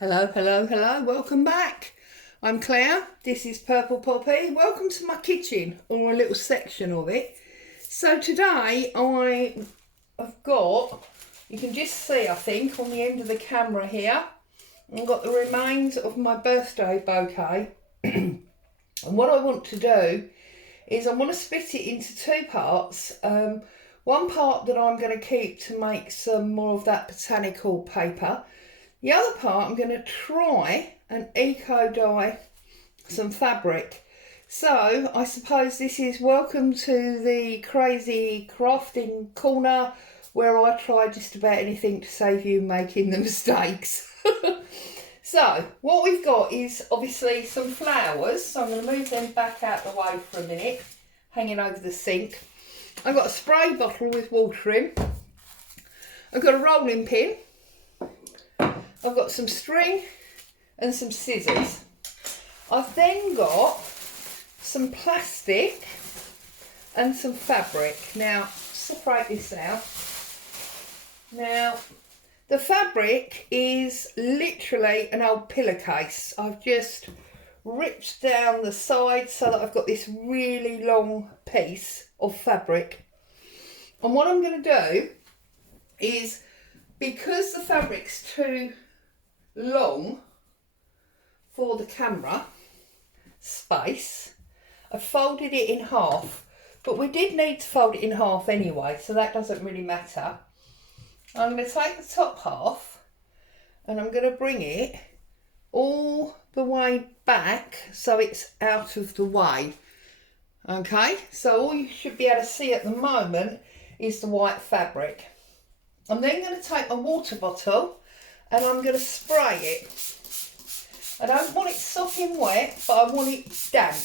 Hello, hello, hello, welcome back. I'm Claire, this is Purple Poppy. Welcome to my kitchen, or a little section of it. So today I have got, you can just see I think on the end of the camera here, I've got the remains of my birthday bouquet. And what I want to do is I want to split it into two parts. One part that I'm going to keep to make some more of that botanical paper. The other part, I'm going to try and eco-dye some fabric. So I suppose this is welcome to the crazy crafting corner where I try just about anything to save you making the mistakes. So what we've got is obviously some flowers. So I'm going to move them back out the way for a minute, hanging over the sink. I've got a spray bottle with water in. I've got a rolling pin. I've got some string and some scissors. I've then got some plastic and some fabric. Now, separate this out. Now, the fabric is literally an old pillowcase. I've just ripped down the side so that I've got this really long piece of fabric. And what I'm going to do is, because the fabric's too long for the camera space, I folded it in half, but we did need to fold it in half anyway, so that doesn't really matter. I'm going to take the top half and I'm going to bring it all the way back so it's out of the way. Okay, so all you should be able to see at the moment is the white fabric. I'm then going to take a water bottle and I'm going to spray it. I don't want it sopping wet, but I want it damp.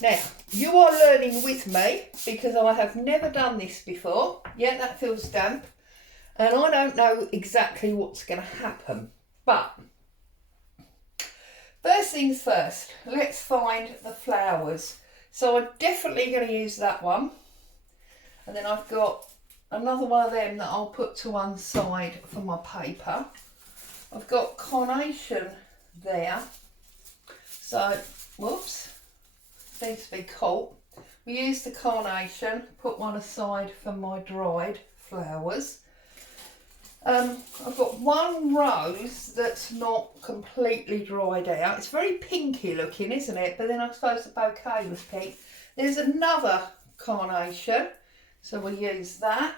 Now, you are learning with me because I have never done this before. Yeah, that feels damp. And I don't know exactly what's going to happen. But, first things first, let's find the flowers. So I'm definitely going to use that one. And then I've got another one of them that I'll put to one side for my paper. I've got carnation there. So, whoops, needs to be caught. We use the carnation, put one aside for my dried flowers. I've got one rose that's not completely dried out. It's very pinky looking, isn't it? But then I suppose the bouquet was pink. There's another carnation, so we'll use that.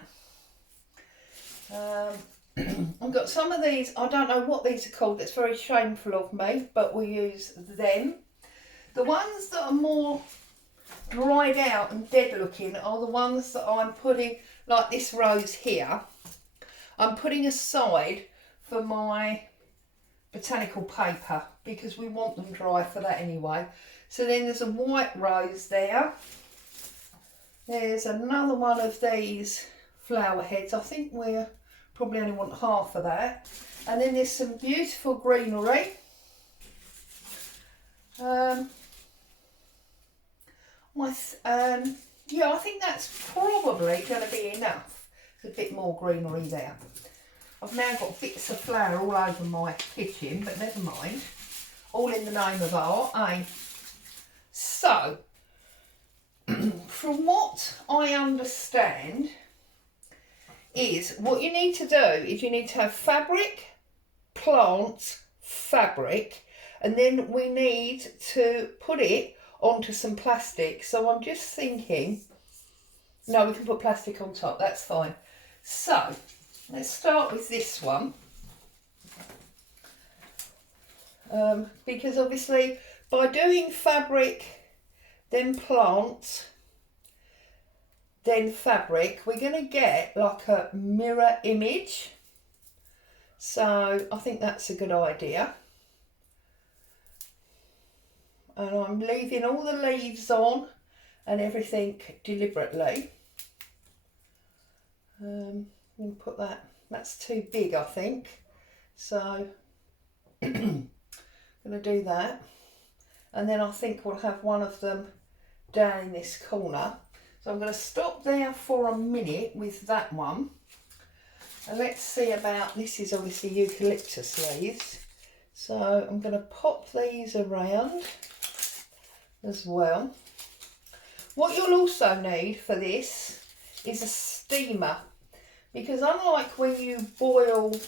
I've got some of these, I don't know what these are called, that's very shameful of me, but we'll use them. The ones that are more dried out and dead looking are the ones that I'm putting, like this rose here, I'm putting aside for my botanical paper because we want them dry for that anyway. So then there's a white rose there. There's another one of these flower heads. I think we're probably only want half of that. And then there's some beautiful greenery. Yeah, I think that's probably going to be enough. There's a bit more greenery there. I've now got bits of flower all over my kitchen, but never mind. All in the name of art, eh? So, from what I understand, is what you need to do is you need to have fabric, plants, fabric, and then we need to put it onto some plastic. So I'm just thinking, no, we can put plastic on top, that's fine. So let's start with this one. Because obviously by doing fabric, then plants, then fabric, we're going to get like a mirror image. So I think that's a good idea. And I'm leaving all the leaves on and everything deliberately. I'm going to put that, that's too big I think. So I'm going to do that. And then I think we'll have one of them down in this corner. So I'm going to stop there for a minute with that one. And let's see about, this is obviously eucalyptus leaves. So I'm going to pop these around as well. What you'll also need for this is a steamer, because unlike when you boil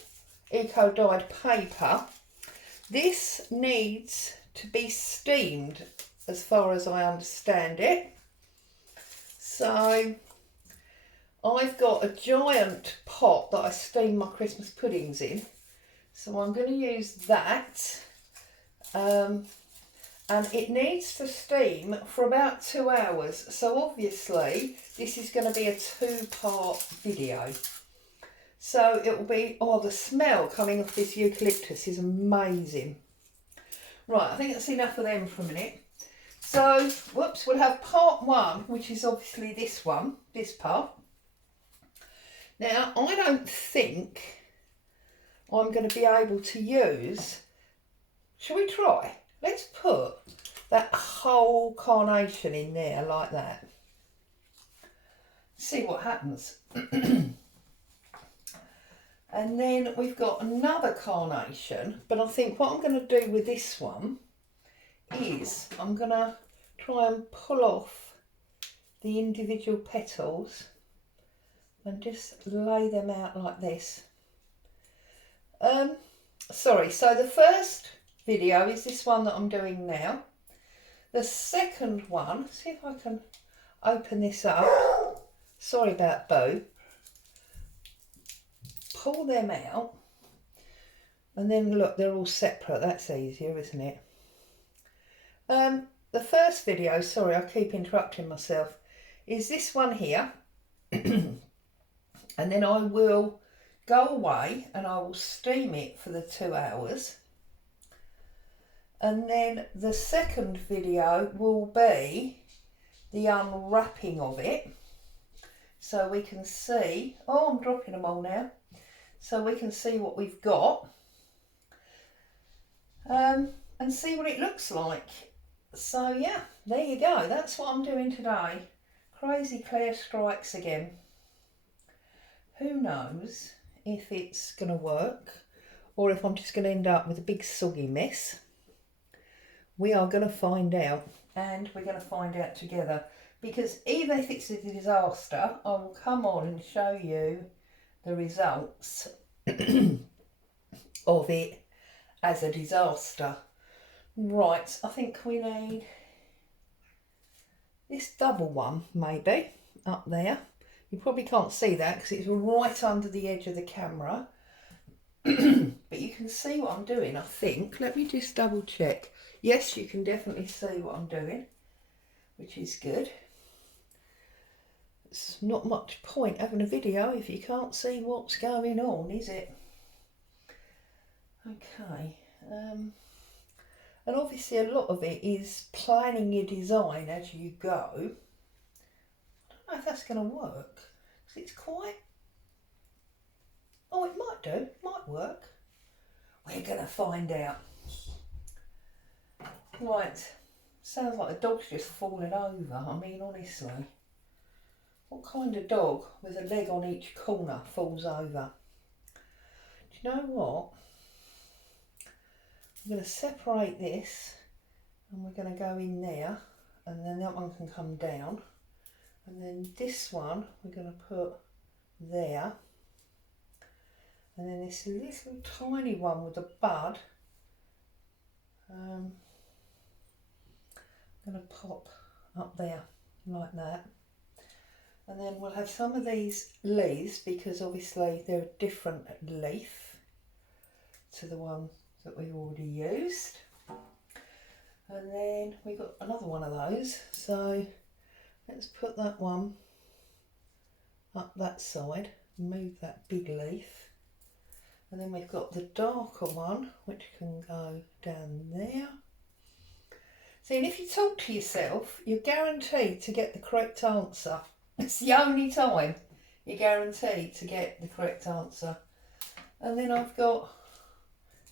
eco-dyed paper, this needs to be steamed as far as I understand it. So I've got a giant pot that I steam my Christmas puddings in, so I'm going to use that, and it needs to steam for about 2 hours. So obviously this is going to be a 2-part video. So it will be, oh, the smell coming off this eucalyptus is amazing. Right, I think that's enough of them for a minute. So, whoops, we'll have part 1, which is obviously this one, this part. Now, I don't think I'm going to be able to use, shall we try? Let's put that whole carnation in there like that. See what happens. And then we've got another carnation, but I think what I'm going to do with this one is I'm going to try and pull off the individual petals and just lay them out like this. Sorry, so the first video is this one that I'm doing now. The second one, see if I can open this up. Sorry about Bo. Pull them out, and then look, they're all separate. That's easier, isn't it? The first video, sorry, I keep interrupting myself, is this one here. And then I will go away and I will steam it for the 2 hours. And then the second video will be the unwrapping of it, so we can see, oh, I'm dropping them all now, so we can see what we've got, and see what it looks like. So yeah, there you go, that's what I'm doing today. Crazy Claire strikes again. Who knows if it's going to work, or if I'm just going to end up with a big soggy mess. We are going to find out, and we're going to find out together, because even if it's a disaster, I will come on and show you the results of it as a disaster. Right, I think we need this double one maybe up there. You probably can't see that because it's right under the edge of the camera. But you can see what I'm doing, I think. Let me just double check. Yes, you can definitely see what I'm doing, which is good. It's not much point having a video if you can't see what's going on, is it? Okay. And obviously a lot of it is planning your design as you go. I don't know if that's going to work, because it's quite... Oh, it might do. It might work. We're going to find out. Right. Sounds like the dog's just fallen over. I mean, honestly. What kind of dog with a leg on each corner falls over? Do you know what? I'm going to separate this, and we're going to go in there, and then that one can come down. And then this one we're going to put there. And then this little tiny one with a bud, I'm going to pop up there like that. And then we'll have some of these leaves, because obviously they're a different leaf to the one that we already used. And then we got another one of those, so let's put that one up that side, move that big leaf. And then we've got the darker one, which can go down there. See, and if you talk to yourself, you're guaranteed to get the correct answer. It's the only time you're guaranteed to get the correct answer. And then I've got,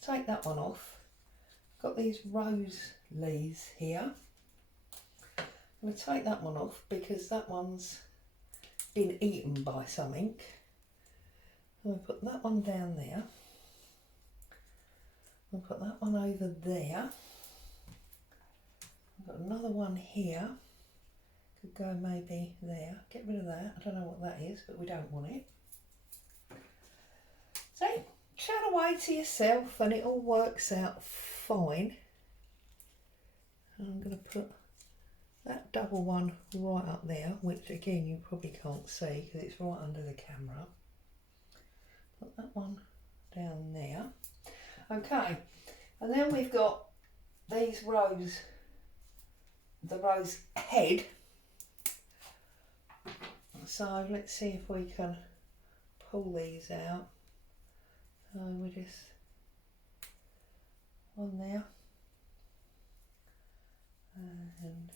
take that one off, got these rose leaves here. I'm going to take that one off because that one's been eaten by something. And we put that one down there. We'll put that one over there. I've got another one here. Could go maybe there. Get rid of that. I don't know what that is, but we don't want it. So chat away to yourself and it all works out fine. And I'm going to put that double one right up there, which again you probably can't see because it's right under the camera. Put that one down there. Okay, and then we've got these rows, the rose head. So let's see if we can pull these out. So we just one there, and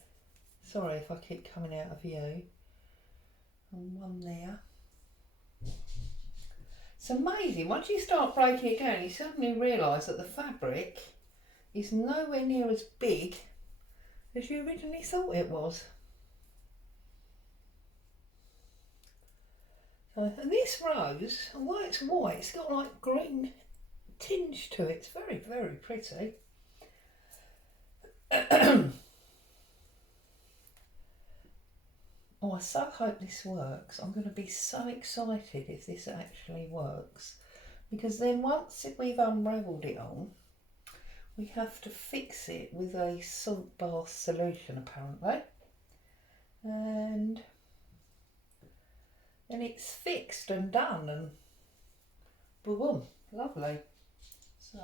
sorry if I keep coming out of view, and one there. It's amazing, once you start breaking it down you suddenly realise that the fabric is nowhere near as big as you originally thought it was. And this rose, although it's white, it's got like green tinge to it. It's very, very pretty. Oh, I so hope this works. I'm going to be so excited if this actually works. Because then once we've unravelled it on, we have to fix it with a salt bath solution apparently. And then it's fixed and done and boom, lovely. So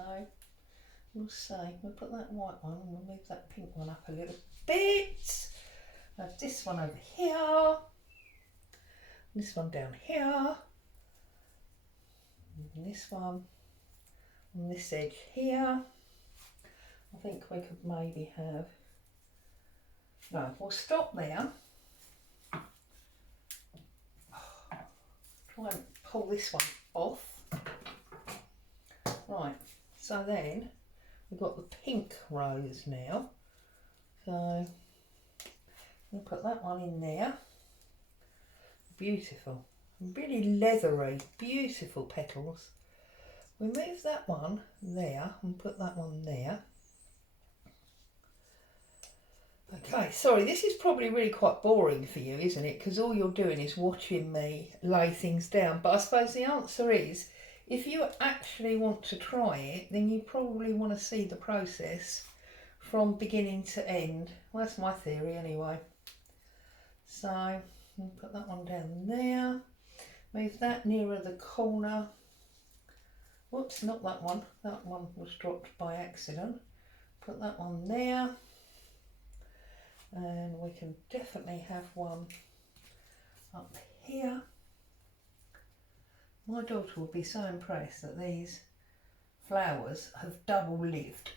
we'll see. We'll put that white one and we'll move that pink one up a little bit. Have this one over here, this one down here, and this one on this edge here. I think we could maybe have, no, we'll stop there. Try and pull this one off. Right, so then we've got the pink rose now. So we'll put that one in there. Beautiful, really leathery, beautiful petals. We move that one there and put that one there. Okay, sorry, this is probably really quite boring for you, isn't it? Because all you're doing is watching me lay things down. But I suppose the answer is, if you actually want to try it, then you probably want to see the process from beginning to end. Well, that's my theory anyway. So I'll put that one down there. Move that nearer the corner. Whoops, not that one. That one was dropped by accident. Put that one there. And we can definitely have one up here. My daughter will be so impressed that these flowers have double lived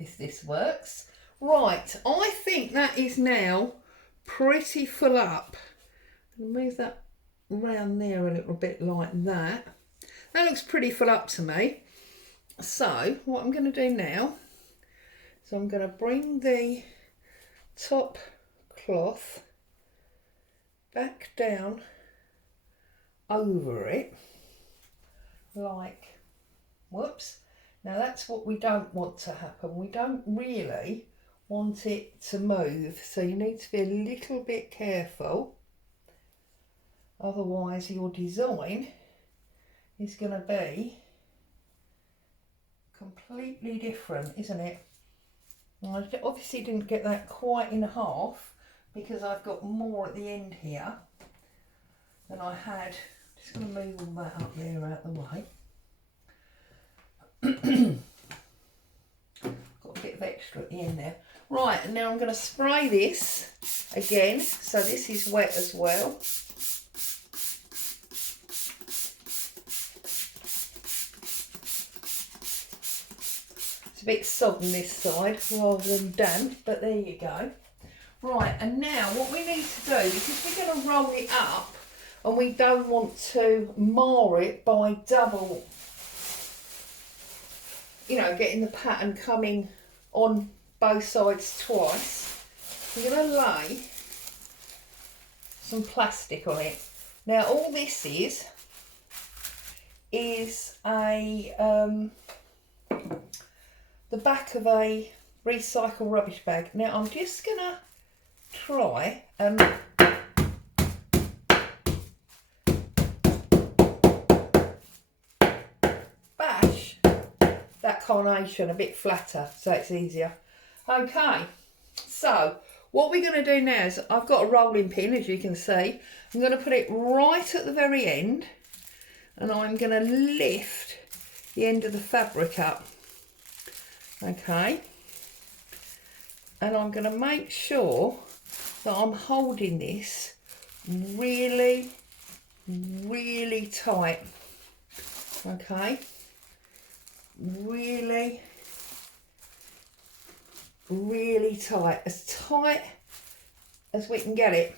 if this works. Right, I think that is now pretty full up. I'll move that round there a little bit like that. That looks pretty full up to me. So what I'm going to do now, so I'm going to bring the top cloth back down over it like, whoops, now that's what we don't want to happen. We don't really want it to move, so you need to be a little bit careful, otherwise your design is going to be completely different, isn't it? I obviously didn't get that quite in half because I've got more at the end here than I had. Just going to move all that up there out the way. Got a bit of extra at the end there. Right, and now I'm going to spray this again, so this is wet as well. It's a bit sodden this side rather than damp, but there you go. Right, and now what we need to do, because we're going to roll it up and we don't want to mar it by double, you know, getting the pattern coming on both sides twice, we're going to lay some plastic on it. Now all this is is the back of a recycle rubbish bag. Now I'm just gonna try bash that carnation a bit flatter so it's easier. Okay, so what we're going to do now is I've got a rolling pin, as you can see. I'm going to put it right at the very end, and I'm going to lift the end of the fabric up. Okay, and I'm going to make sure that I'm holding this really, really tight. Okay, really tight as we can get it.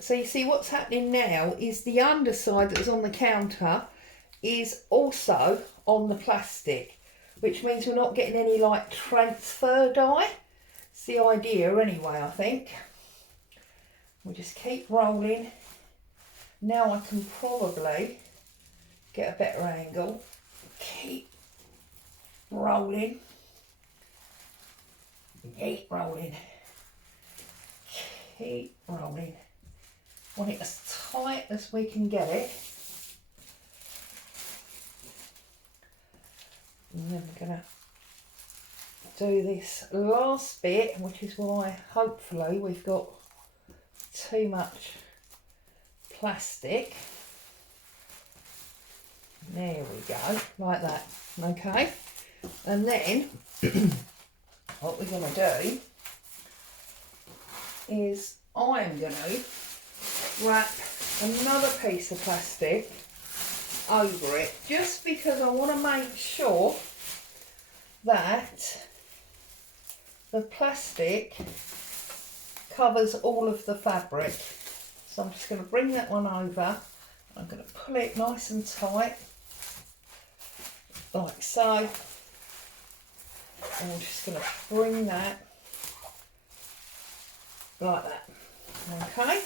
So you see what's happening now is the underside that was on the counter is also on the plastic, which means we're not getting any like transfer dye. It's the idea anyway, I think. We'll just keep rolling. Now I can probably get a better angle. Keep rolling. Keep rolling. Keep rolling. Want it as tight as we can get it. And then we're going to do this last bit, which is why hopefully we've got too much plastic. There we go, like that. Okay, and then what we're going to do is I'm going to wrap another piece of plastic over it, just because I want to make sure that the plastic covers all of the fabric. So I'm just going to bring that one over. I'm going to pull it nice and tight, like so. And I'm just going to bring that like that. Okay.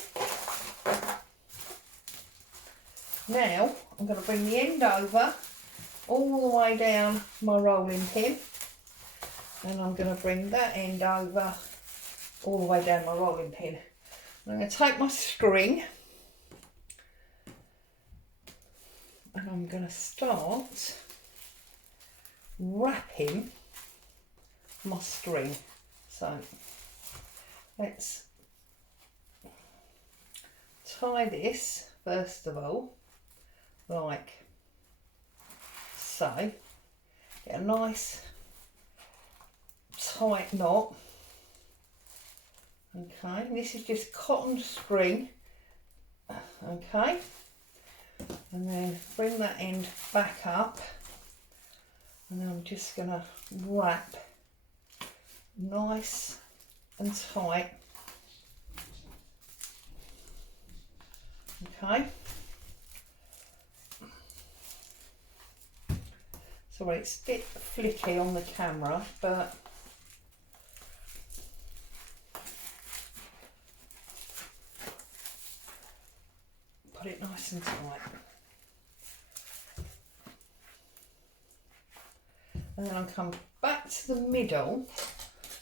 Now I'm going to bring the end over all the way down my rolling pin, and I'm going to bring that end over all the way down my rolling pin. I'm going to take my string and I'm going to start wrapping my string. So let's tie this first of all, like so. Get a nice tight knot. Okay, this is just cotton string. Okay, and then bring that end back up, and then I'm just going to wrap nice and tight. Okay, sorry, it's a bit flicky on the camera, but put it nice and tight. And then I'll come back to the middle.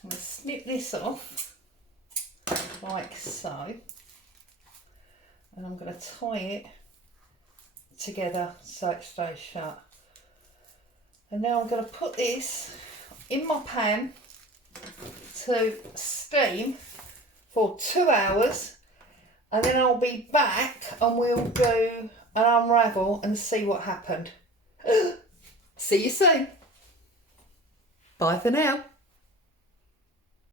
I'm going to snip this off like so, and I'm going to tie it together so it stays shut. And now I'm going to put this in my pan to steam for 2 hours, and then I'll be back and we'll do an unravel and see what happened. See you soon. Bye for now.